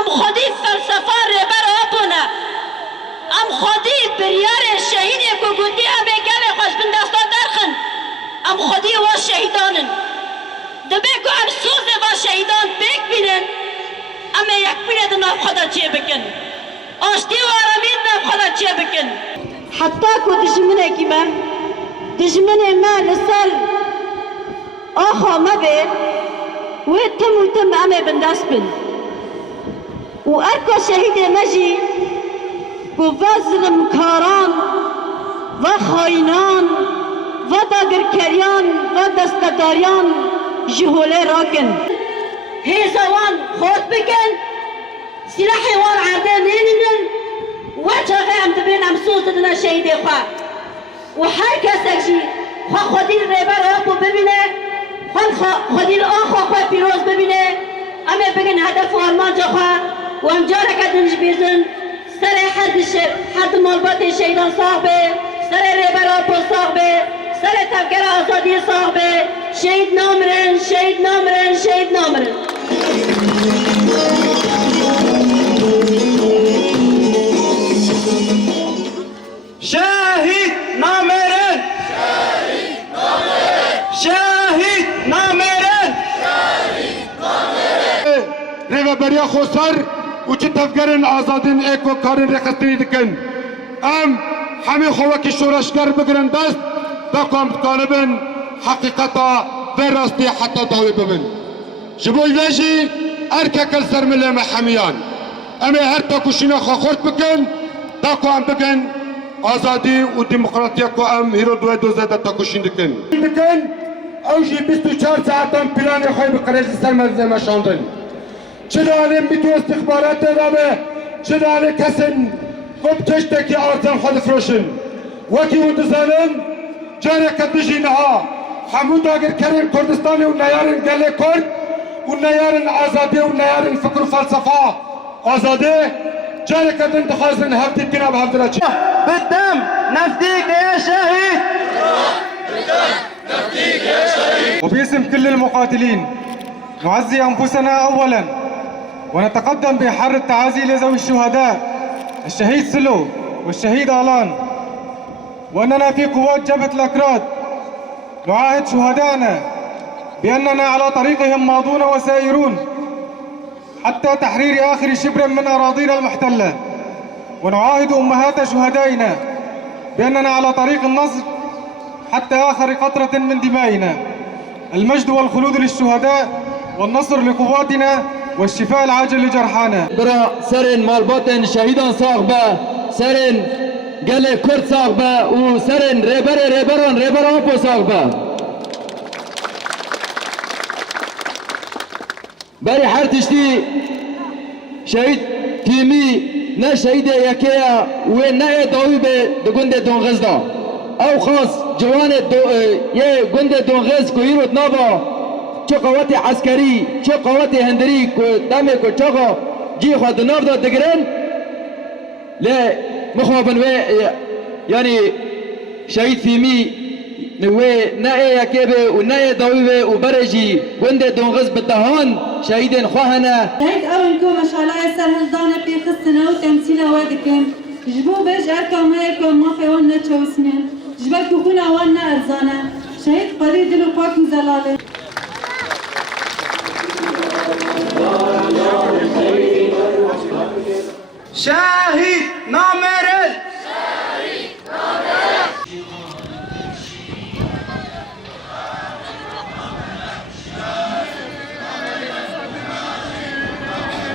ام خودی فلسفه ربر آبونه ام خودی بریار شهید کو گوندی ام گل خوش بن دستا درخن ام خودی و شهیدانن دبه کو ام سوز و شهیدان بک بینن ام یک بینه ناف خدا چیه بکن آشتی و آرامین ناف خدا چیه بکن حتی کو دشمنه کی من دشمنه ما لسال آخا ما بین و تم امه بندست بن و ارکا شهید مجی و ظلم کاران و خاینان و داگرکریان و دستداریان جهوله راکن هیزوان خود بکن سلاحی وان عرده نینن و چاقه ام دبین ام سوز دنا شهید خواه و هر کس اکشی خواه خودی ریبر آبو ببینه خودی آخوا خواه پیروز ببینه امه بگن هدف و آرمان جا خواه و ام جاره کدنش بیرزن سر حد مالبات شهیدان صاحبه سر ریبر آبو صاحبه سر تفکر آزادی صاحبه شهید نامرن شهید نامرن شهید نامرن شهید نامرن شهید نامرن ریو بریا خوصر و چه تفگرن آزادین ایکو کارن رخصتنی دکن ام همه خواکی شورشگر بگرن دست دا کام طالبن حقیقتا و راستی حتی داوی ببن جبوی ویجی ارکا کل سرمله محمیان امی هر تا کشینا خورد بکن دا کام بگن آزادی و دموکراتیا کو ام هیرو دوی دوزه دا تا کشین دکن اوجی 24 ساعتان پلان خوی بقرش سرمزه مشاندن چه دانیم بیتو استخبارات دامه چه دانه کسن خب تشتکی آرزان خود فروشن وکی و دزانن جاره کدجی نها حمود اگر کریم کردستانی و نیارن گله کرد و نیارن آزادی و نیارن فکر و فلسفه آزاده جاره کدن دخوازن هفتی کناب هفته چه بالدم نفديك يا شهيد وباسم كل المقاتلين نعزي أنفسنا أولا ونتقدم بحر التعازي لذوي الشهداء الشهيد سلو والشهيد آلان وأننا في قوات جبهة الأكراد نعاهد شهدائنا بأننا على طريقهم ماضون وسائرون حتى تحرير آخر شبر من أراضينا المحتلة ونعاهد أمهات شهدائنا بأننا على طريق النصر حتى آخر قطرة من دمائنا المجد والخلود للشهداء والنصر لقواتنا والشفاء العاجل لجرحانا برا سرن مالباتن شهيدان صاحبه سرن گله کرد صاحبه و سرن ریبران آپو صاحبه بری هر تشتی شهید تیمی نه شهید یکیا و نه داوی به گند دونغزدا او خاص جوان یه گند دونغز کو ایرود نابا چه قوات عسکری چه قوات هندری کو دمه کو چاقا جی خود ناف داد دگرن لا مخوابن و یعنی شهید فیمی نوی نه یکیبه و نه داوی و برجی گند دونغز بدهان شهیدن خواهنه هيك أولكم ما شاء الله يسر هالدانة في خصنا وتمثيلها وادكم جبو بيج أركم هيكم ما في وانا تشوسنين جبالكو خونا وانا أرزانا شهيد قريب دلو باكو زلالة